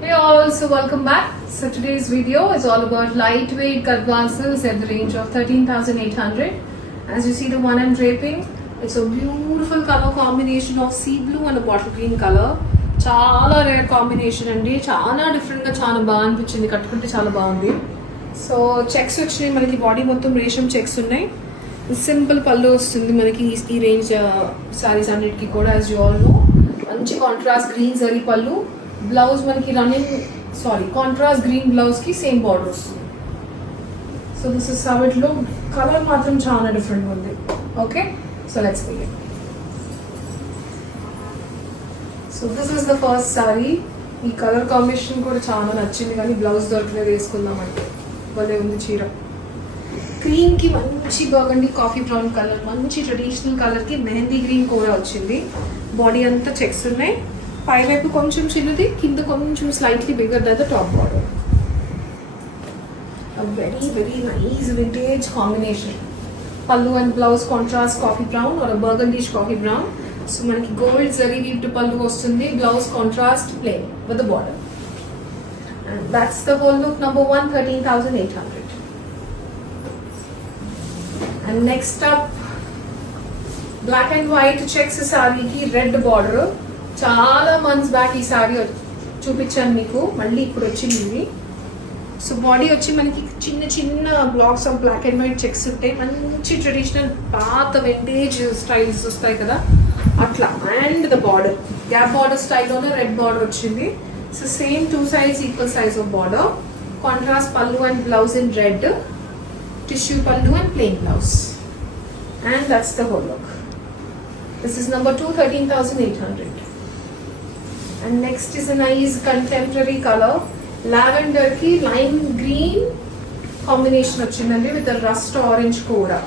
Hey all, so welcome back. So today's video is all about lightweight Gadwal silks at the range of 13,800. As you see the one I'm draping, it's a beautiful color combination of sea blue and a bottle green color. చాలా rare combination అండి, చాలా డిఫరెంట్గా చాలా బాగా అనిపించింది, కట్టుకుంటే చాలా బాగుంది. సో చెక్స్ వచ్చినాయి మనకి, బాడీ మొత్తం రేషం చెక్స్ ఉన్నాయి. సింపుల్ పళ్ళు వస్తుంది మనకి ఈ రేంజ్ సారీస్ అన్నిటికీ కూడా. యాజ్ యూ ఆల్ నో, మంచి కాంట్రాస్ట్ గ్రీన్ జరీ పళ్ళు, బ్లౌజ్ మనకి కాంట్రాస్ట్ గ్రీన్ బ్లౌజ్ కి సేమ్ బార్డర్ వస్తుంది. So this is how it look. Colour మాత్రం చాలా డిఫరెంట్ ఉంది. Okay, so let's begin. So this is the first sorry. ఈ కలర్ కాంబినేషన్ కూడా చాలా నచ్చింది, కానీ బ్లౌజ్ దొరకలేదు వేసుకుందామంటే. భలే ఉంది చీర. క్రీమ్ కి మంచి బర్గండీ కాఫీ బ్రౌన్ కలర్, మంచి ట్రెడిషనల్ కలర్ కి మెహందీ గ్రీన్ కూడా వచ్చింది. బాడీ అంతా చెక్స్ ఉన్నాయి. పై వైపు కొంచెం చిన్నది, కింద కొంచెం slightly bigger than the top border. Very very nice vintage combination. Pallu and blouse contrast coffee brown or burgundish coffee brown. So మనకి గోల్డ్ జరీ వీవ్డ్ పల్లు వస్తుంది, blouse contrast plain with the border. And that's the whole look. Number 1, 13,800. And next up black and white checks సారీకి red border. చాలా months back ఈ సారీ చూపించాను మీకు, మళ్ళీ ఇప్పుడు వచ్చింది ఇది. సో బాడీ వచ్చి మనకి చిన్న చిన్న blocks of black and white checks ఉంటాయి. మంచి ట్రెడిషనల్ పాత వింటేజ్ స్టైల్స్ వస్తాయి కదా, అట్లా. And the border gap border స్టైల్లోనే రెడ్ బార్డర్ వచ్చింది. So same 2 sides equal size of border. Contrast pallu and blouse in red, tissue pallu and plain blouse. And that's the whole look. This is number 2, 13,800. And next is a nice contemporary color. Lavender ki lime green combination వచ్చిందండి with a rust orange కూడా.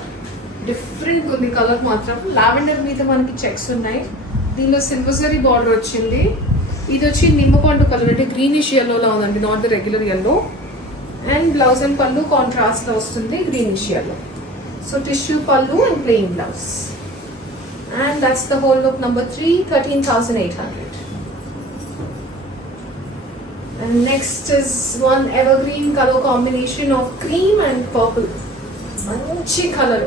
డిఫరెంట్ ఉంది కలర్ మాత్రం. లావెండర్ మీద మనకి చెక్స్ ఉన్నాయి. దీనిలో సిల్వర్ zari border వచ్చింది. ఇది వచ్చి నిమ్మపండు కలర్, అంటే గ్రీనిష్ ఎల్లోలా ఉందండి, not the regular yellow. And blouse and పళ్ళు కాంట్రాస్ట్ లో వస్తుంది, గ్రీనిష్ ఎల్లో. సో టిష్యూ పళ్ళు and plain blouse. And that's the whole look. Number 3, 13,800. And next is one evergreen color combination of cream and purple. మంచి colour.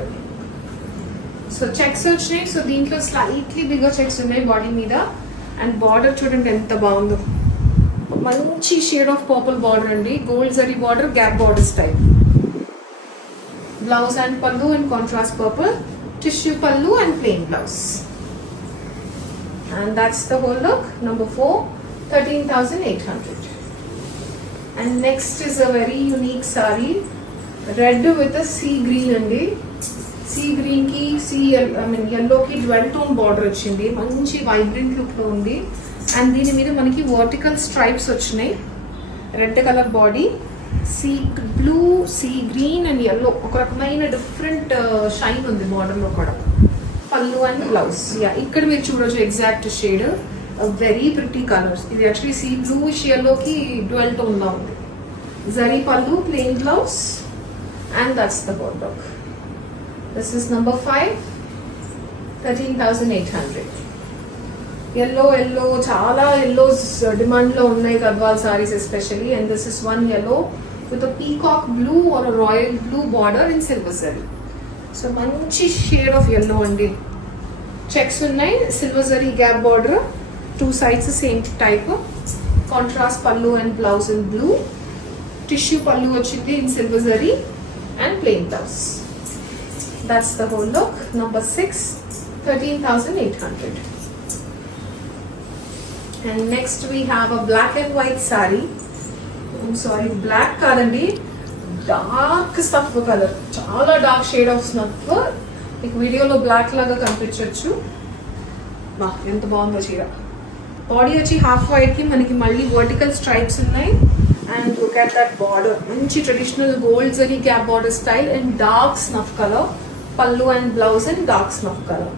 So checks వచ్చినాయి. సో దీంట్లో slightly bigger checks ఉన్నాయి బాడీ మీద. And border చూడండి ఎంత బాగుందో, మంచి షేడ్ ఆఫ్ పర్పుల్ బార్డర్ అండి, గోల్డ్ zari border, gap border style. Blouse and పల్లు and contrast purple, tissue pallu and plain blouse. And that's the whole look. Number 4, 13,800. And next is a very unique saree, red with a sea green andi. Sea green ki yellow ki dual tone border వచ్చింది, మంచి vibrant look లో ఉంది. అండ్ దీని మీద మనకి vertical stripes వచ్చినాయి. Red colour body, sea blue, sea green and yellow, ఒక రకమైన డిఫరెంట్ షైన్ ఉంది బార్డర్ లో కూడా. పల్లు అండ్ బ్లౌజ్. ఇక్కడ మీరు చూడొచ్చు exact shade. Very pretty colours. ఇది యాక్చువల్లీ సీ బ్లూష్ ఎల్లోకి డ్వెల్ టోన్ లా ఉంది. జరీ పల్లు, plain blouse. And that's the border. This is number 5, 13,800. ఎల్లో చాలా ఎల్లోస్ డిమాండ్ లో ఉన్నాయి గద్వాల్ saris especially. And this is one yellow with peacock blue or royal blue border in silver zari. సో మంచి shade of yellow అండి. చెక్స్ ఉన్నాయి, silver zari gap border, 2 sides same type. Contrast pallu and blouse in blue, tissue pallu vachindi in silver zari and plain blouse. That's the whole look. Number 6, 13,800. And next we have a black and white saree. I'm sorry, black kadandi, dark stuff color, chala dark shade of snuff. Like video lo black laga kanipichochu. Ba enta baagundo cheera. Body వచ్చి half white కి మనకి మళ్ళీ vertical stripes ఉన్నాయి. And look at that border, మంచి traditional gold zari gap border style and dark snuff colour. Pallu and blouse and dark snuff colour.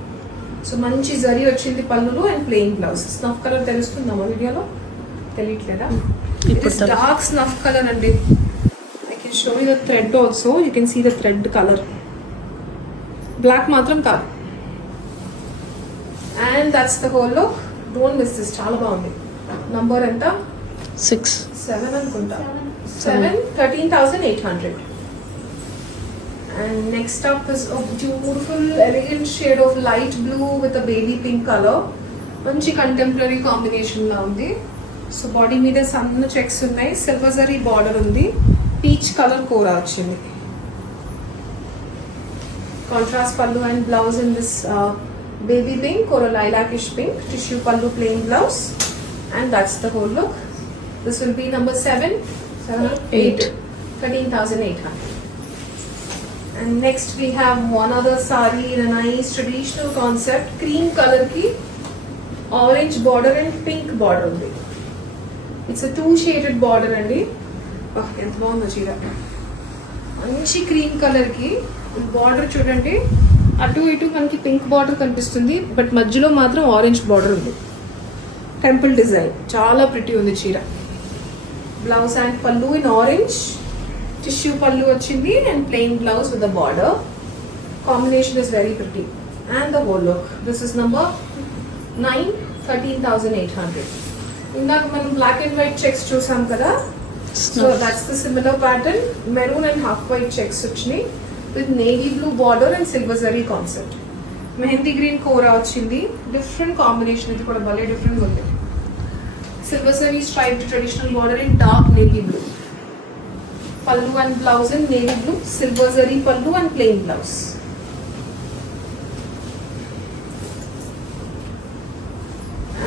So మంచి జరీ వచ్చింది పల్లులో and plain blouse. Snuff colour తెలుస్తుందా వీడియోలో? తెలియట్లేదా? డార్క్ స్నఫ్ కలర్ అండి. I can show you the thread also. You can see the thread colour. Black మాత్రం కాదు. And that's the whole look. Don't miss this, చాలా బాగుంది. నంబర్ ఎంత? 6. 7 అనుకుంటా. 7 13,800. And next up is a beautiful elegant shade of light blue with a baby pink color. మంచి contemporary combination లా ఉంది. So body మీద సన్న చెక్స్ ఉన్నాయి, సిల్వర్ జరీ బార్డర్ ఉంది, పీచ్ కలర్ కూర వచ్చింది. కాంట్రాస్ట్ pallu and blouse in this baby pink or a lilacish pink, tissue pallu plain blouse, and that's the whole look. This will be number 7, 8, 13,800. And next we have one other sari in a nice traditional concept, cream color ki orange border and pink border undi. It's a two shaded border andi. Oh, ఎంత బాగుందో చీర. మంచి cream colour కి బార్డర్ చూడండి, అటు ఇటు మనకి pink border కనిపిస్తుంది, బట్ మధ్యలో మాత్రం ఆరెంజ్ బార్డర్ ఉంది. టెంపుల్ డిజైన్ చాలా ప్రిటీ ఉంది చీర. బ్లౌజ్ అండ్ పల్లు ఇన్ ఆరెంజ్, టిష్యూ పల్లు వచ్చింది and plain blouse with the border. Combination is very pretty and the whole look. This is number 9, 13,800. ఇందాక మనం బ్లాక్ అండ్ వైట్ చెక్స్ చూసాం కదా, so that's the similar pattern. Maroon and half white checks వచ్చినాయి with navy blue border and silver zari concept. Mehndi green kora వచ్చింది, different combination, ఇది కూడా భలే different ఉంది. Silver zari striped traditional border in dark navy blue. Pallu and blouse in navy blue, silver zari pallu and plain blouse.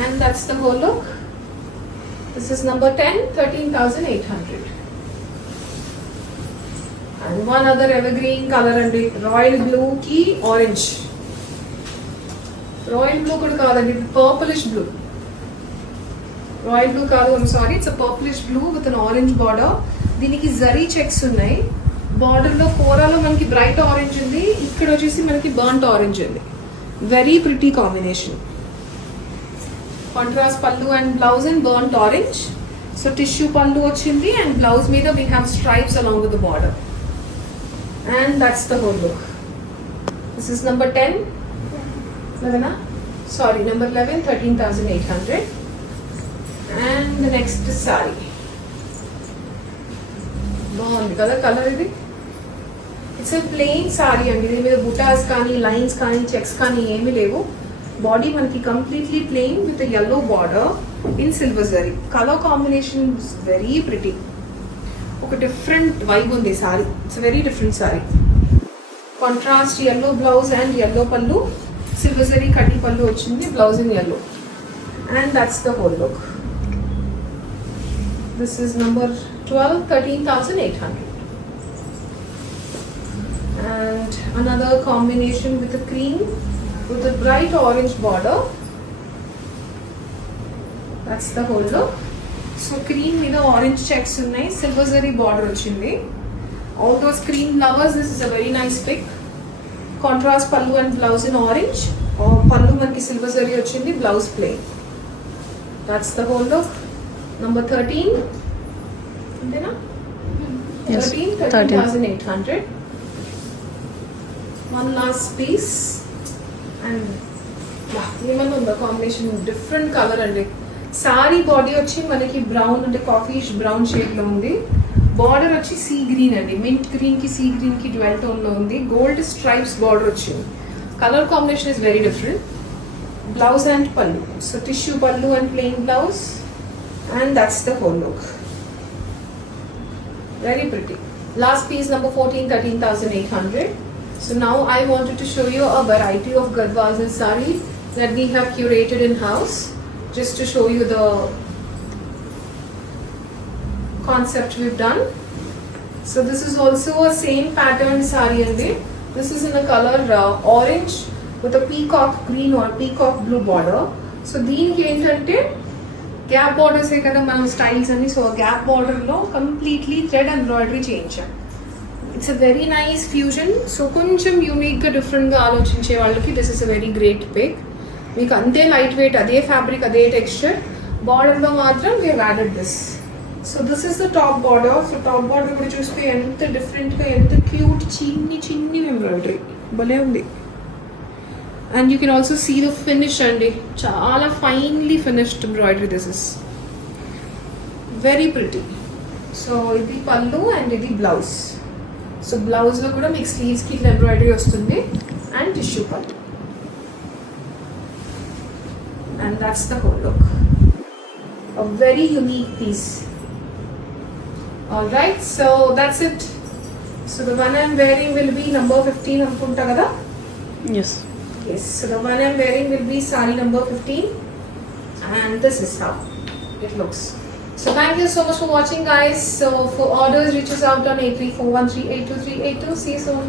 And that's the whole look. This is number 10, 13,800. And one other evergreen color andi, royal blue ki orange. Royal blue kuda kaadandi, purplish blue. Royal blue kaadu, I'm sorry, it's a purplish blue with an orange border. దీనికి జరీ చెక్స్ ఉన్నాయి. బార్డర్ లో కోరాలో మనకి bright orange ఉంది, ఇక్కడ వచ్చేసి మనకి burnt orange ఉంది. Very pretty combination. Contrast pallu and blouse in burnt orange. So tissue పల్లు వచ్చింది అండ్ బ్లౌజ్ మీద we have stripes along with the border. And that's the whole look. This is number 10, 11, sorry, number 11, 13,800. And the next is sari. బాగుంది కదా కలర్ ఇది. It's a plain sorry అండి, దీని మీద బుటాస్ కానీ లైన్స్ కానీ చెక్స్ కానీ ఏమీ లేవు. బాడీ మనకి completely plain with yellow border in silver zari. Colour combination is very pretty. ఒక డిఫరెంట్ వైబ్ ఉంది sorry. It's very different sorry. Contrast yellow blouse and yellow పల్లు, సిల్వర్ జరీ కడ్డీ పల్లు వచ్చింది, blouse in yellow. And that's the whole look. This is number 12, 13,800. And another combination with a cream with a bright orange border. That's the whole look. So cream మీద orange checks ఉన్నాయి, silver zari border వచ్చింది. All those cream lovers, this is a very nice pic. Contrast pallu and blouse in orange. Pallu మనకి silver zari వచ్చింది, blouse plain. That's the whole look. Number 13 అంతేనా? 13, 13,800. One last piece. And ఏమన్నా ఉందా combination? Different colour అండి. Sorry body వచ్చి మనకి బ్రౌన్ అంటే కాఫీష్ బ్రౌన్ షేడ్ లో ఉంది. బార్డర్ వచ్చి సీ గ్రీన్ అండి, మింట్ గ్రీన్ కి సీ గ్రీన్ కి డ్వెల్ టోన్ లో ఉంది. గోల్డ్ స్ట్రైప్స్ బార్డర్ వచ్చింది. Colour combination is very different. Blouse and pallu, so tissue pallu and plain blouse. And that's the whole look. Very pretty. Last piece number 14, 13,800. So now I wanted to show you a variety of Gadwaz and sari that we have curated in house. Just to show you the concept we've done. So this is also a same pattern sari andi. This is in a color orange with a peacock green or peacock blue border. So దీనికి ఏంటంటే gap borders ఏ కదా మనం styles అని, so gap border లో completely thread embroidery చేయించాం. It's a very nice fusion. So కొంచెం unique గా different గా ఆలోచించే వాళ్ళకి this is a very great pic. మీకు అంతే లైట్ వెయిట్, అదే ఫ్యాబ్రిక్, అదే టెక్స్చర్. బార్డర్లో మాత్రం we have added this. So this is the top border. So top border కూడా చూస్తే ఎంత డిఫరెంట్గా, ఎంత క్యూట్ చిన్ని చిన్ని ఎంబ్రాయిడరీ భలే ఉంది. And you can also see the finish అండి, చాలా finely finished embroidery. This is very pretty. So ఇది పళ్ళు అండ్ ఇది బ్లౌజ్. సో బ్లౌజ్లో కూడా మీకు స్లీవ్స్కి ఇట్లా ఎంబ్రాయిడరీ వస్తుంది అండ్ టిష్యూ పళ్ళు. And that's the whole look. A very unique piece. Alright, so that's it. So the one I'm wearing will be number 15 anukunta kada? Yes. Yes, so the one I'm wearing will be sari number 15 and this is how it looks. So thank you so much for watching guys. So for orders reach us out on 8341382382. See you soon.